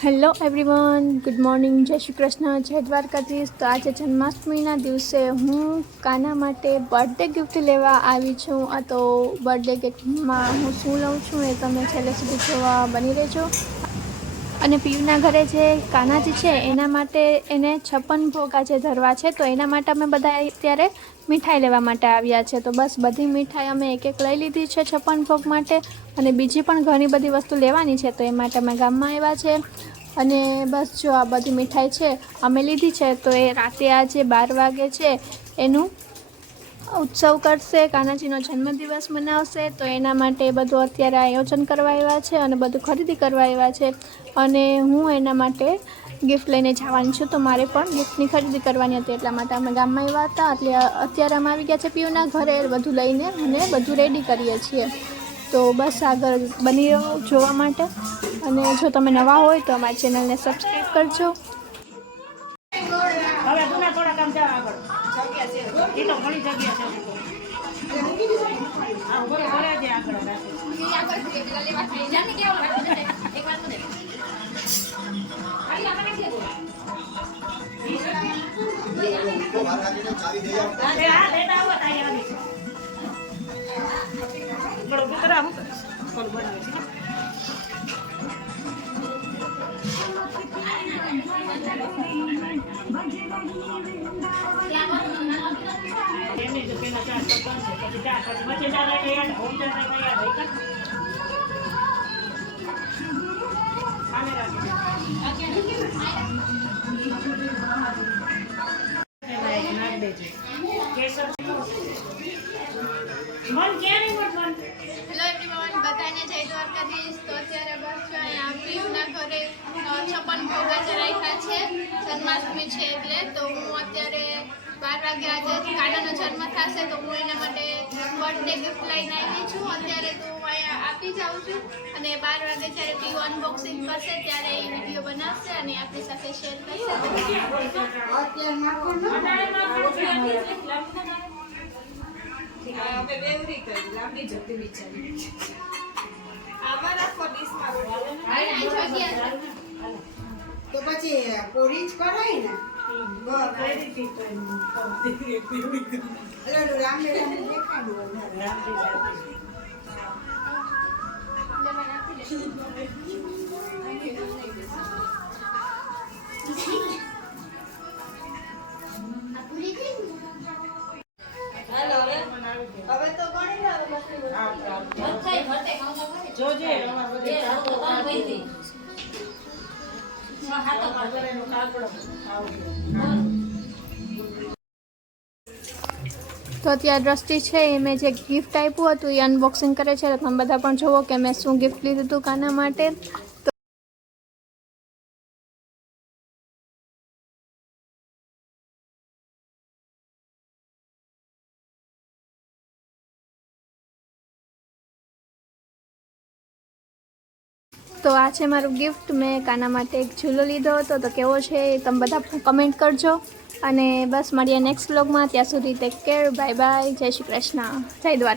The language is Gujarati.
હેલો એવરીવન, ગુડ મોર્નિંગ, જય શ્રી કૃષ્ણ, જય દ્વારકાધીશ। તો આજે જન્માષ્ટમીના દિવસે હું કાના માટે બર્થડે ગિફ્ટ લેવા આવી છું। તો બર્થડે ગિફ્ટમાં હું શું લઉં છું એ તમે છેલ્લે સુધી જોવા બની રહેજો। અને પીયુના ઘરે જે કાનાજી છે એના માટે એને 56 ભોગ આજે ધરવા છે, તો એના માટે અમે બધા અત્યારે મીઠાઈ લેવા માટે આવ્યા છે। તો બસ બધી મીઠાઈ અમે એક એક લઈ લીધી છે 56 ભોગ માટે, અને બીજી પણ ઘણી બધી વસ્તુ લેવાની છે, તો એ માટે અમે ગામમાં આવ્યા છે। અને બસ જો આ બધી મીઠાઈ છે અમે લીધી છે, તો એ રાતે આજે 12 વાગે છે એનું ઉત્સવ કરશે, કાનાજીનો જન્મદિવસ મનાવશે। તો એના માટે બધું અત્યારે આયોજન કરવા આવ્યા છે અને બધું ખરીદી કરવા આવ્યા છે, અને હું એના માટે ગિફ્ટ લઈને જવાની છું। તો મારે પણ ગિફ્ટની ખરીદી કરવાની હતી, એટલા માટે અમે ગામમાં આવ્યા હતા। એટલે અત્યારે અમે આવી ગયા છે પીયુના ઘરે બધું લઈને, અને બધું રેડી કરીએ છીએ। તો બસ આગળ બની રહો જોવા માટે, અને જો તમે નવા હોય તો અમારી ચેનલને સબસ્ક્રાઈબ કરજો। હવે દુના થોડા કામ જા આગળ જગ્યા છે એ તો ઘણી જગ્યા છે આ બોલે બોલે જે આગળ રાખે એ આગળ કે પેલા લેવા થાય જાને કેવો રાખે એક વાર મને આઈ આપણે કે દો કો બહાર કાઢીને ચાવી દે અરે આ દેતા આવો તાઈ આવી બડો બુતરા હું કોલ બનાવે છે હેલો એવરીવન, બધાને જય દ્વારકાધીશ। તો અત્યારે બસ અહીંયા પીયુના ઘરે 56 ભોગ આજે રાખ્યા છે, જન્માષ્ટમી છે એટલે। તો હું અત્યારે 12 વાગે આજે કાનાનો જન્મ થશે, તો હું એના માટે બર્થડે ગિફ્ટ લઈને આવી છું। અત્યારે તો હું અહીંયા આપી જાઉં છું, અને 12 વાગે જ્યારે પીયુ અનબોક્સિંગ કરશે ત્યારે એ વિડીયો બનાવશે અને આપણી સાથે શેર કરશે। અમે બેવરી કરી લાંબી જતી વિચારી આવારા ફોડીસમાં તો પછી પૂરી જ કરાય ને રામે રામે દેખાડ્યું હવે તો ગણી લાવે જોજે અમાર બધે ચાલો થઈ હાથ પાડવાનો કાગડો તો અત્યારે દ્રષ્ટિ છે એ મેં જે ગિફ્ટ આપ્યું હતું એ અનબોક્સિંગ કરે છે, તો તમે બધા પણ જુઓ કે મેં શું ગિફ્ટ લીધું હતું કાના માટે। તો આ છે મારું ગિફ્ટ। મેં કાના માટે એક ઝૂલો લીધો હતો, તો કેવો છે એ તમે બધા કમેન્ટ કરજો, અને બસ મળીએ નેક્સ્ટ વ્લોગમાં। ત્યાં સુધી ટેક કેર, બાય બાય, જય શ્રી કૃષ્ણ, જય દ્વારકા।